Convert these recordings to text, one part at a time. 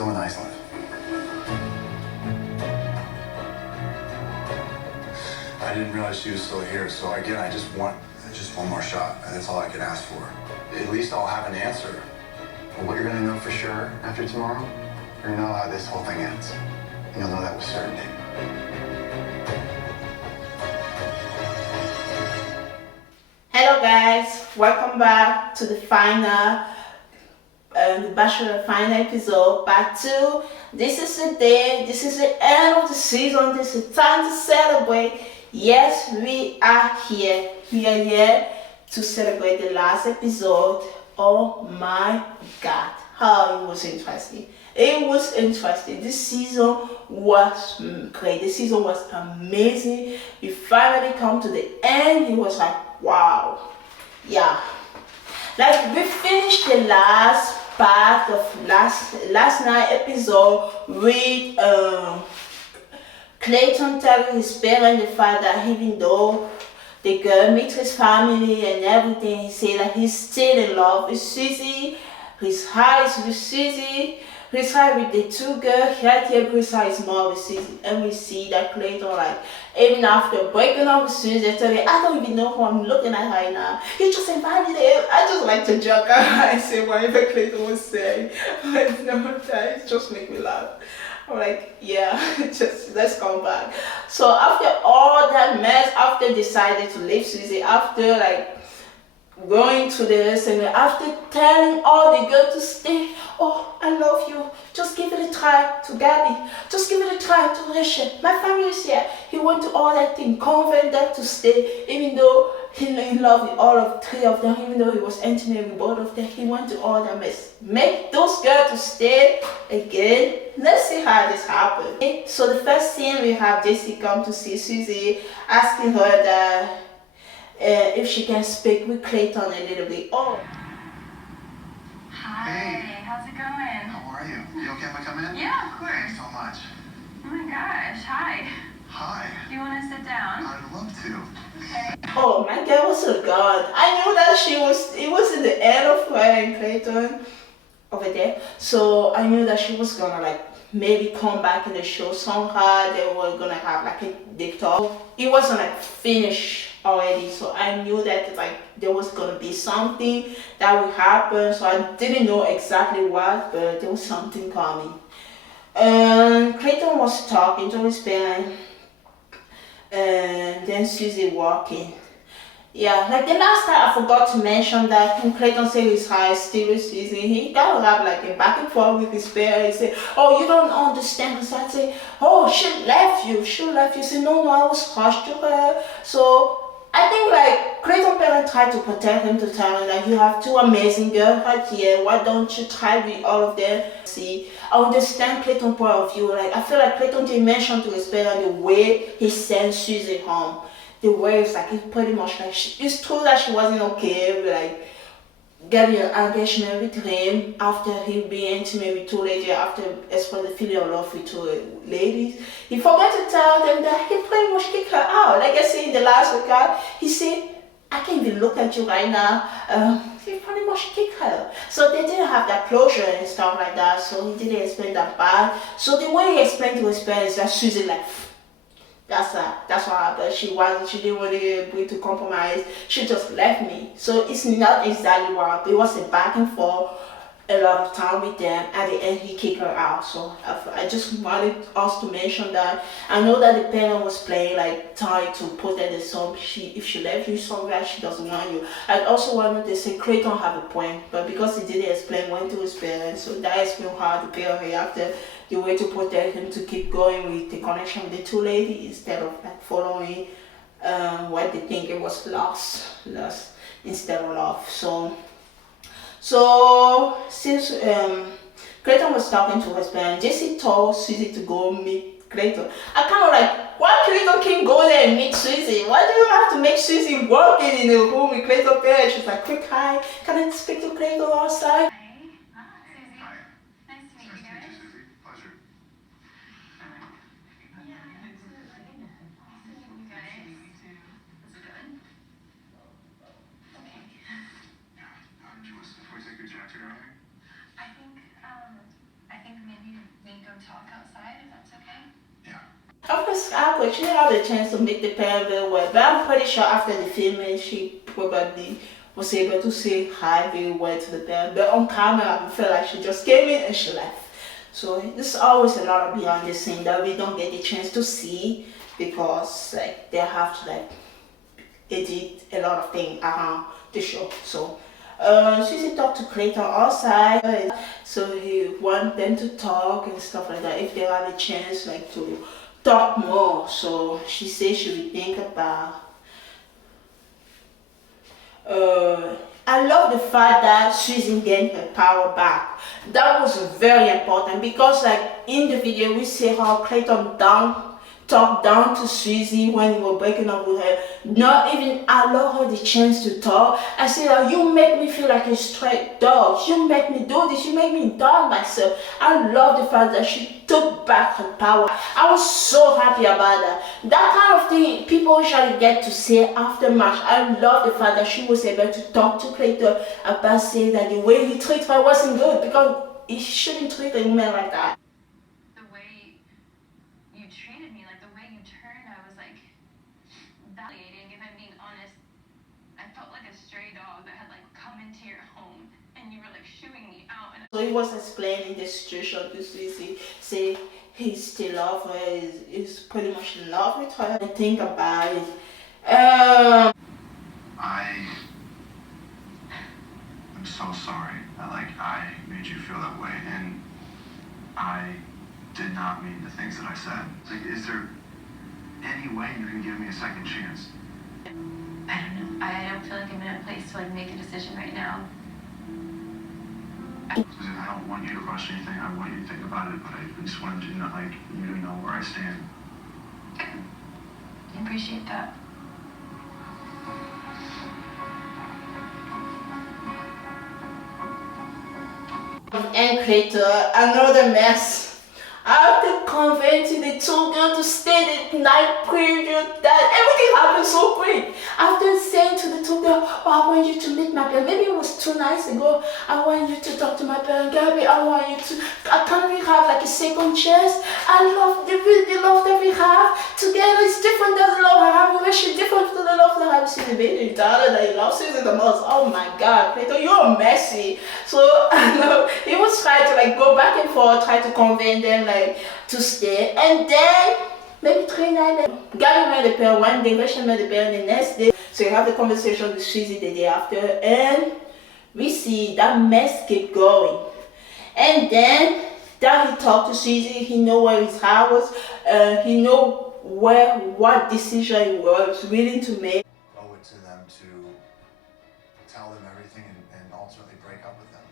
still in Iceland. I didn't realize she was still here, so again, I just want one more shot. That's all I can ask for. At least I'll have an answer. Well, what you're gonna know for sure after tomorrow, you're gonna know how this whole thing ends. You'll know that with certainty. Hello guys, welcome back to the final, the Bachelor final episode, part 2. This is the day, this is the end of the season, this is time to celebrate. Yes, we are here. We are here to celebrate the last episode. Oh my God, how it was interesting. It was interesting. This season was great. This season was amazing. We finally come to the end. It was like, wow. Yeah. Like we finished the last part of last night episode with Clayton telling his parents the fact that even though the girl meets his family and everything, he said that he's still in love with Susie. His heart is with Susie. His heart with the two girls. Right here, his heart is more with Susie. And we see that Clayton, like, even after breaking up with Susie, they tell me, I don't even know who I'm looking at right now. He just invited him. I just like to joke and say whatever Clayton was saying. But no, that just make me laugh. I'm like, yeah, just let's come back. So after all that mess, after deciding to leave Susie, after like going to the restaurant, after telling all the girls to stay, oh, I love you, just give it a try to Gabby, just give it a try to Rachel, my family is here. He went to all that thing, convince them to stay, even though he loved all of three of them, even though he was intimate with both of them, he went to all that mess. Make those girls to stay again. Let's see how this happens. Okay? So the first scene, we have Jessie come to see Susie, asking her that if she can speak with Clayton a little bit. Oh. Hi, Hey. how's it going? How are you? You okay if I come in? Yeah, of course. Thanks so much. Oh my gosh, hi. Hi. Do you want to sit down? I'd love to. Okay. Oh, my girl was so good. I knew that it was in the end of her and Clayton over there. So I knew that she was gonna like maybe come back in the show somehow. They were gonna have like a talk. It wasn't like finished already. So I knew that like there was gonna be something that would happen. So I didn't know exactly what, but there was something coming. And Clayton was talking to his parents. And then Susie walking. Yeah, like the last time I forgot to mention that when Clayton said his high still with Susie, he got to have like a back and forth with his parents. He said, oh, you don't understand. So I say, oh, she left you. He said, no, I was harsh to her. So I think like Clayton's parents tried to protect him, to tell him that you have two amazing girls right here. Why don't you try with all of them? See, I understand Clayton's point of view. Like I feel like Clayton didn't mention to his parents the way he sent Susie home. The way it's like, it's pretty much like, it's true that she wasn't okay with like getting an engagement with him after he being intimate with two ladies, after expressing filial love with two ladies. He forgot to tell them that he pretty much kicked her out. Like I said in the last record, he said, I can't even look at you right now. He pretty much kicked her. So they didn't have that closure and stuff like that, so he didn't explain that part. So the way he explained to his parents that Susie left. That's what happened. She didn't really agree to compromise. She just left me. So it's not exactly what happened. It was a back and forth, a lot of time with them. At the end, he kicked her out. So I just wanted us to mention that. I know that the parent was playing, like trying to protect the son. If she left you somewhere, she doesn't want you. I also wanted to say Clayton have a point, but because he didn't explain, went to his parents, so that explained how the parent reacted. The way to protect him to keep going with the connection with the two ladies instead of like following what they think it was lost instead of love. So since Clayton was talking to his parents, Jessie told Susie to go meet Clayton. I kind of like, why Clayton can't go there and meet Susie? Why do you have to make Susie walking in the room with Clayton's parents? She's like, quick, hi, can I speak to Clayton outside? I think maybe talk outside if that's okay. Yeah. Of course, after she didn't have the chance to make the parent very well, but I'm pretty sure after the filming, she probably was able to say hi very well to the parent. But on camera, I felt like she just came in and she left. So there's always a lot of behind the scene that we don't get the chance to see because like they have to like edit a lot of things around the show. So Susie talked to Clayton outside, so he want them to talk and stuff like that if they have a chance like to talk more. So she says she will think about. I love the fact that Susan gained her power back. That was very important because like in the video we see how Clayton talked down to Susie when he was breaking up with her, not even allow her the chance to talk. I said, oh, you make me feel like a straight dog. You make me do this. You make me dog myself. I love the fact that she took back her power. I was so happy about that. That kind of thing people usually get to say after match. I love the fact that she was able to talk to Clayton about saying that the way he treated her wasn't good because he shouldn't treat a woman like that. The way you treated me, like the way you turned, I was like validating. If I'm being honest, I felt like a stray dog that had like come into your home and you were like shooing me out. And So he was explaining the situation to Susie, say he still love her, is pretty much in love with her. I think about it. I'm so sorry that I made you feel that way, and I did not mean the things that I said. Is there any way you can give me a second chance? I don't know. I don't feel like I'm in a place to like make a decision right now. Susan, I don't want you to rush anything. I want you to think about it, but I just wanted you to know where I stand. I appreciate that. And Clayton, another mess. After convincing the two girls to stay the night previous, that everything happened so quick. After saying to the two girls, oh, I want you to meet my parents. Maybe it was 2 nights ago. I want you to talk to my parents. Gabby, I want you to. Can we have like a second chance? I love the love that we have together. It's different than the love I have. We're actually different to the love that I have seen the baby daughter that he loves Susan the most. Oh my God, Clayton, you're messy. So I know he was trying to like go back and forth, try to convince them to stay, and then maybe 3 nights later, Gabby met the pair one day, Rachel met the pair the next day. So you have the conversation with Susie the day after, and we see that mess keep going. And then that he talked to Susie, he know where his heart was, he know what decision he was willing to make. Owe it to them to tell them everything and ultimately break up with them.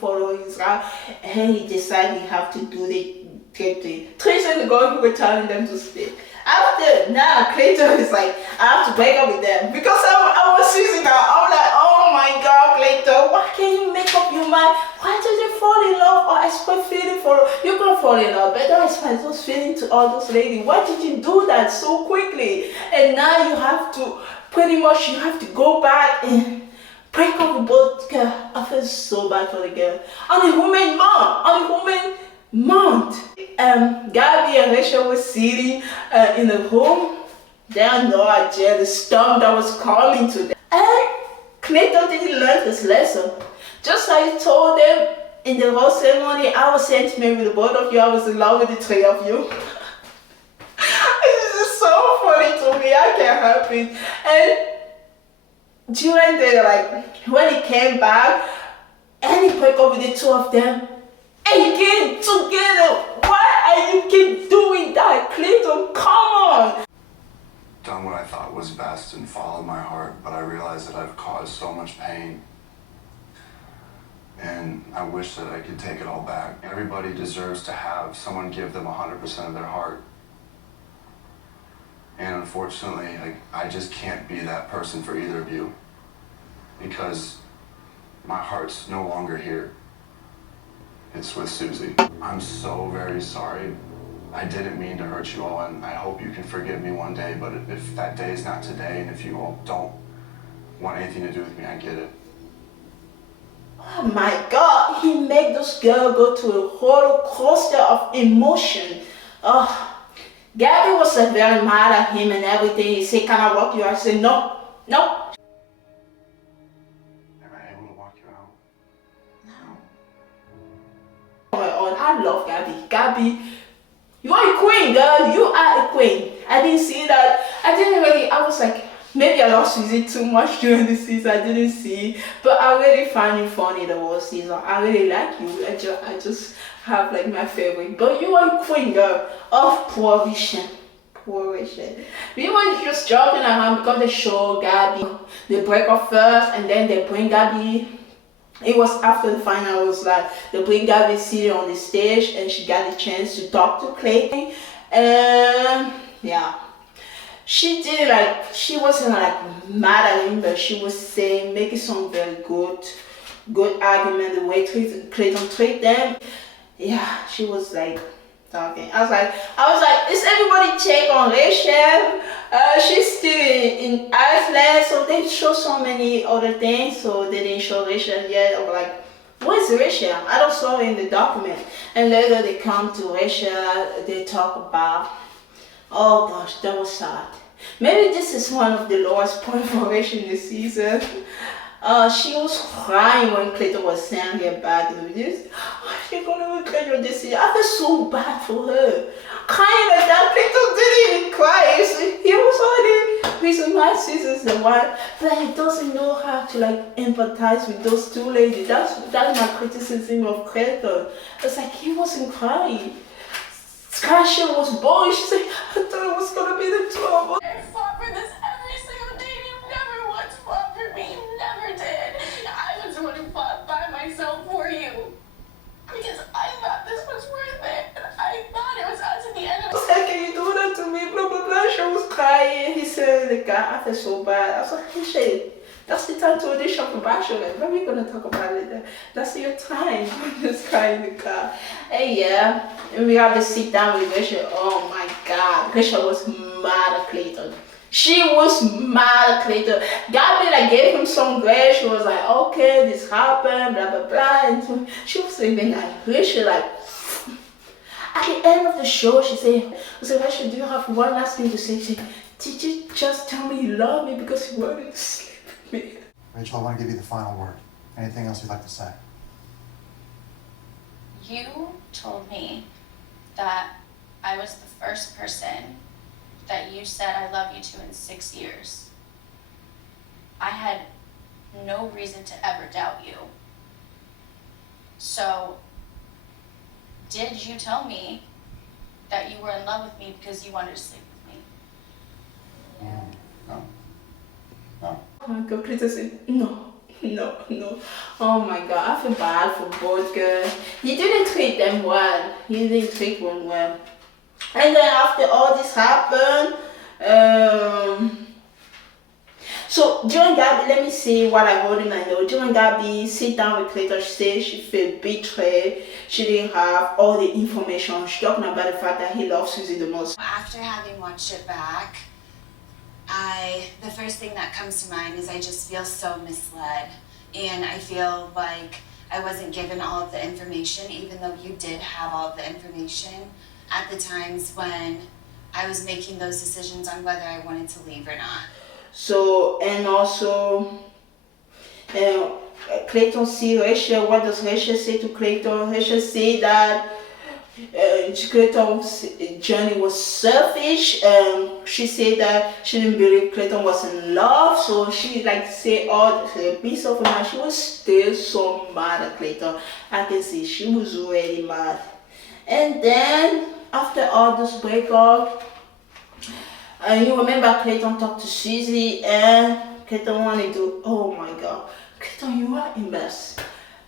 Follow his route, and he decided he have to do the 3 days ago he was telling them to stay. After now Clayton is like, I have to break up with them because I was Susie now. I'm like, oh my God, Clayton, why can't you make up your mind? Why did you fall in love or express feeling for you? Can fall in love, but don't express those feelings to all those ladies. Why did you do that so quickly? And now you have to pretty much go back and break up with both girls. I feel so bad for the girl. On the woman month. Gabby and Rachel were sitting in the room. They had no idea the storm that was coming to them. And Clayton didn't learn his lesson. Just like I told them in the whole ceremony, I was sentimental with the both of you. I was in love with the 3 of you. This is so funny to me. I can't help it. And during the when he came back and he broke up with the 2 of them again together. Why are you keep doing that, Clayton? Come on. Done what I thought was best and followed my heart, but I realized that I've caused so much pain. And I wish that I could take it all back. Everybody deserves to have someone give them 100% of their heart. And unfortunately, I just can't be that person for either of you because my heart's no longer here. It's with Susie. I'm so very sorry. I didn't mean to hurt you all, and I hope you can forgive me one day, but if that day is not today, and if you all don't want anything to do with me, I get it. Oh my God, he made those girls go to a roller coaster of emotion. Gabby was very mad at him and everything. He said, "Can I walk you out?" I said, "No, no." Am I able to walk you out? I love Gabby. Gabby, you are a queen, girl. You are a queen. I didn't see that. I was like, maybe I lost Susie too much during the season. I didn't see. But I really find you funny the whole season. I really like you. I just have like my favorite. But you are a queen, girl. Of poor Richard. Poor Richard. We were just joking around because they show Gabby. They break up first and then they bring Gabby. It was after the final. It was like they bring Gabby seated on the stage and she got the chance to talk to Clayton. And yeah, she did she wasn't like mad at him, but she was saying, making some very good argument the way Clayton treated them. Yeah, she was like talking. I was like, is everybody check on Rachel? She's still in Iceland, so they show so many other things, so they didn't show Rachel yet. I'm like, where's Rachel? I don't saw her in the document. And later they come to Rachel, they talk about, oh gosh, that was sad. Maybe this is one of the lowest points for Rachel in the season. She was crying when Clayton was sending her back. She's gonna regret your decision. I feel so bad for her. Crying like that, Clayton didn't even cry. He was already reason my sister's the one, but he doesn't know how to like empathize with those two ladies. That's my criticism of Clayton. It's like he wasn't crying. Sasha was bored. She said, I thought it was gonna be the two of us. I fought for this every single day. You never once fought for me. You never did. I was the one who fought by myself for you. Because I thought this was worth it. And I thought it was us at the end of I said, can you do that to me? Blah, blah, blah. She was crying. He said, the guy, I feel so bad. I was like, hey, Shay, that's the time to audition for bachelor. But we're going to talk about it later. That's your time. Just crying in the car. And yeah, and we have to sit down with Rachel. Oh my God. Rachel was mad at Clayton. She was mad at Clayton. Gabby like gave him some grace. She was like, okay, this happened, blah, blah, blah. And so she was even like, Rachel, like, at the end of the show, she said, Rachel, do you have one last thing to say? She said, did you just tell me you love me because you wanted to sleep with me? Rachel, I want to give you the final word. Anything else you'd like to say? You told me that I was the first person that you said I love you to in 6 years. I had no reason to ever doubt you. So, did you tell me that you were in love with me because you wanted to sleep with me? No. No. Oh my God, Clayton said, no. Oh my God, I feel bad for both girls. He didn't treat them well. He didn't treat them well. And then after all this happened, so during Gabby, let me see what I wrote in my note. During Gabby sit down with Clayton, she said she felt betrayed. She didn't have all the information. She's talking about the fact that he loves Susie the most. After having watched it back, the first thing that comes to mind is I just feel so misled. And I feel like I wasn't given all of the information, even though you did have all of the information at the times when I was making those decisions on whether I wanted to leave or not. So, and also, Clayton see Rachel. What does Rachel say to Clayton? Rachel say that Clayton's journey was selfish. She said that she didn't believe Clayton was in love, so she like say all the piece of her mind. She was still so mad at Clayton. I can see she was really mad. And then after all this breakup, you remember Clayton talked to Susie and Clayton wanted to, oh my God, Clayton, you are a mess.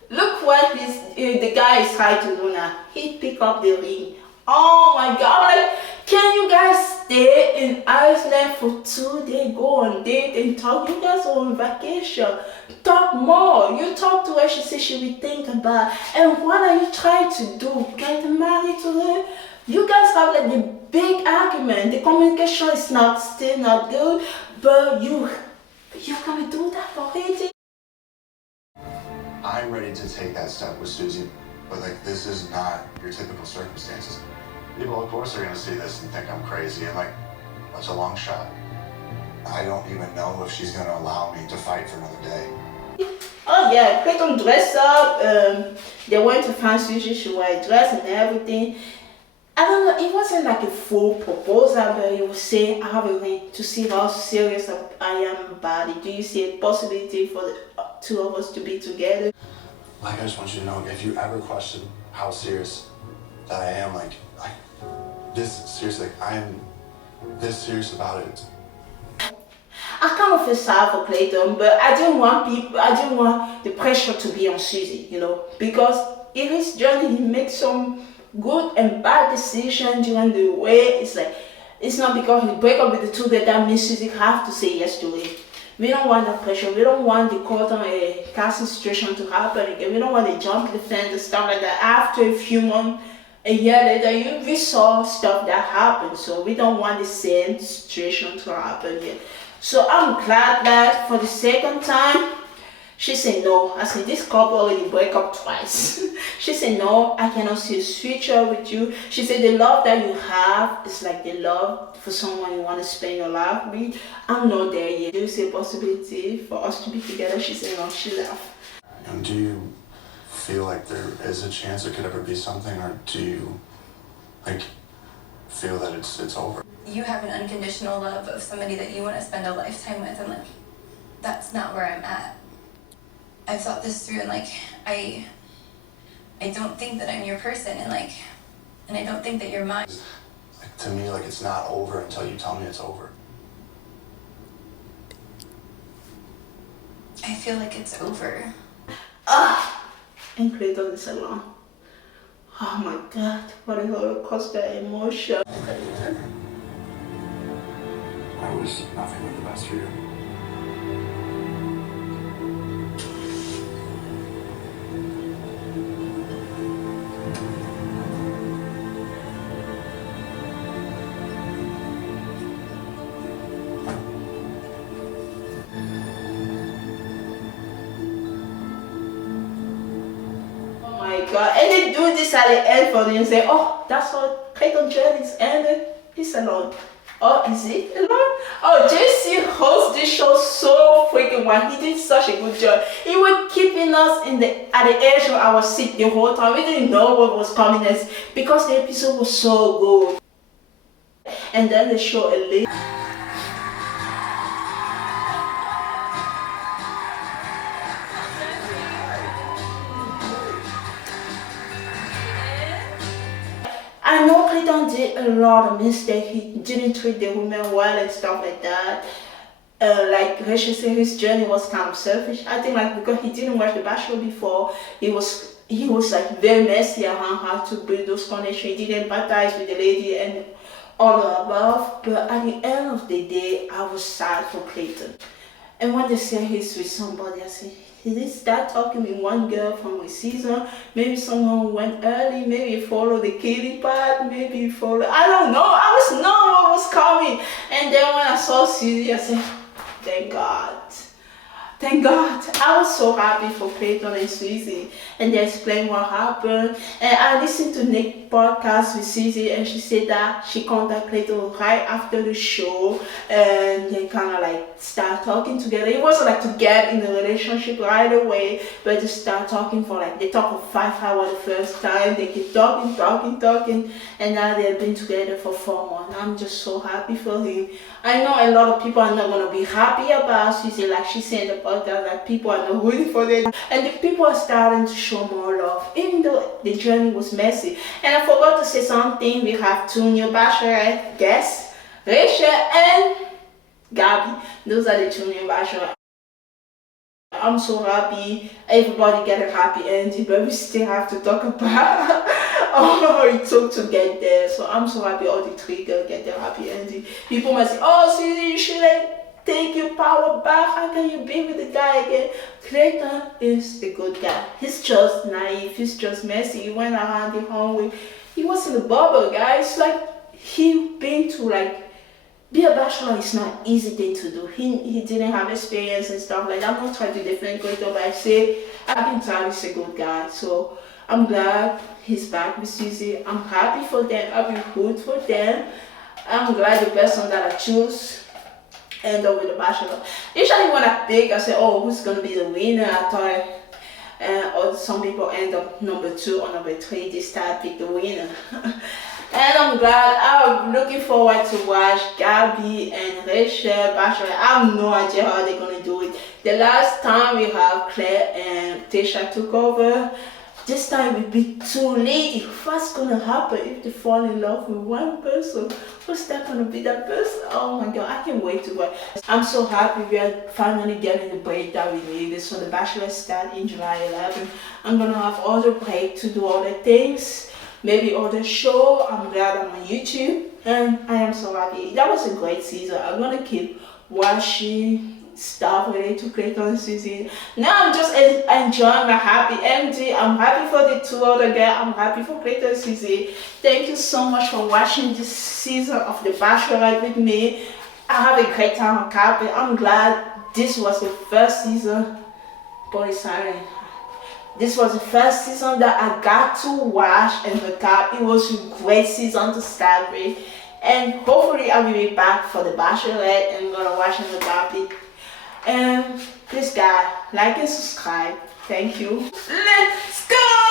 Look what the guy is trying to do now. He picked up the ring. Oh my God, like, can you guys stay in Iceland for 2 days, go on date and talk? You guys are on vacation. Talk more. You talk to her, she says she will think about it. And what are you trying to do? Get married to her? You guys have like the big argument. The communication is still not good, but you're gonna do that already? I'm ready to take that step with Susie, but like this is not your typical circumstances. People, of course, are gonna see this and think I'm crazy, and like, that's a long shot. I don't even know if she's gonna allow me to fight for another day. Oh yeah, Clayton dressed up. They went to find Susie. She wore a dress and everything. I don't know. It wasn't like a full proposal, but he was saying, "I have a ring to see how serious I am about it. Do you see a possibility for the two of us to be together?" Like, I just want you to know, if you ever question how serious that I am, like this seriously, like, I am this serious about it. I kind of feel sad for Clayton, but I didn't want the pressure to be on Susie, because in his journey he makes some good and bad decisions during the way. It's not because he break up with the two that means Susie have to say yes to it. We don't want that pressure. We don't want the Cotton casting situation to happen again. We don't want to jump the fence and stuff like that. After a few months, a year later, we saw stuff that happened, so we don't want the same situation to happen again. So I'm glad that for the second time, she said no. I said, this couple already break up twice. She said, no, I cannot see a future with you. She said, the love that you have is like the love for someone you want to spend your life with. I'm not there yet. Do you see a possibility for us to be together? She said, no, she left. And do you feel like there is a chance it could ever be something, or do you feel that it's over? You have an unconditional love of somebody that you want to spend a lifetime with, and that's not where I'm at. I've thought this through, and I don't think that I'm your person, and I don't think that you're mine. To me, it's not over until you tell me it's over. I feel like it's over. And Clayton is alone. Oh my God, what a roller coaster emotion. I wish nothing but the best for you. Oh my God, and they do this at the end for you and say, oh, that's how Clayton journey's ended. He's alone. Oh, is he alone? Oh, JC hosts this show so freaking well. He did such a good job. He was keeping us at the edge of our seat the whole time. We didn't know what was coming next because the episode was so good. And then they show a lady. I know Clayton did a lot of mistakes. He didn't treat the women well and stuff like that. Like Rachel said, his journey was kind of selfish. I think because he didn't watch The Bachelor before, he was very messy around how to build those connections. He didn't empathize with the lady and all the above. But at the end of the day, I was sad for Clayton. And when they say he's with somebody, I say, he did start talking with one girl from a season. Maybe someone went early, maybe he followed the killing part, maybe he followed, I don't know. I was knowing what was coming. And then when I saw Susie, I said, thank God. Thank God. I was so happy for Clayton and Susie. And they explained what happened. And I listened to Nick's podcast with Susie, and she said that she contacted Clayton right after the show. And they kind of start talking together. It wasn't to get in a relationship right away, but to start talking for they talked for 5 hours the first time. They keep talking. And now they've been together for 4 months. I'm just so happy for him. I know a lot of people are not going to be happy about Susie, like she said in the podcast, people are not rooting for them. And the people are starting to show more love, even though the journey was messy. And I forgot to say something. We have 2 new bachelorette guests, Rachel and Gabby. Those are the 2 new bachelorettes. I'm so happy. Everybody get a happy ending, but we still have to talk about how it took to get there. So I'm so happy all the 3 girls get their happy ending. People might say, oh, Susie, you should take your power back. How can you be with the guy again? Clayton is a good guy. He's just naive. He's just messy. He went around the hallway. He was in a bubble, guys. He been to be a bachelor is not easy thing to do. He didn't have experience and stuff like that. I'm not trying to defend Clayton, but I say I've been told he's a good guy. So I'm glad he's back with Susie. I'm happy for them. I'll be good for them. I'm glad the person that I choose end up with the bachelor. Usually when I pick, I say, oh, who's gonna be the winner? I thought or some people end up number 2 or number 3. This time I pick the winner. And I'm glad. I'm looking forward to watch Gabby and Rachel Bachelor. I have no idea how they're gonna do it. The last time we have Claire and Tasha took over. This time will be too late. What's gonna happen if they fall in love with one person? Who's that gonna be that person? Oh my god, I can't wait to watch. I'm so happy we are finally getting the break that we needed. So the Bachelor start in July 11. I'm gonna have all the break to do other things. Maybe other show. I'm glad I'm on YouTube. And I am so happy. That was a great season. I'm gonna keep watching stuff related to Clayton and Susie. Now I'm just enjoying my happy empty. I'm happy for the 2 other girls. I'm happy for Clayton and Susie. Thank you so much for watching this season of The Bachelor with me. I have a great time on carpet. I'm glad this was the first season. Boy, sorry. This was the first season that I got to watch and recap. It was a great season to start with. And hopefully I will be back for The Bachelorette and gonna watch and recap it. And please guys, like and subscribe. Thank you. Let's go!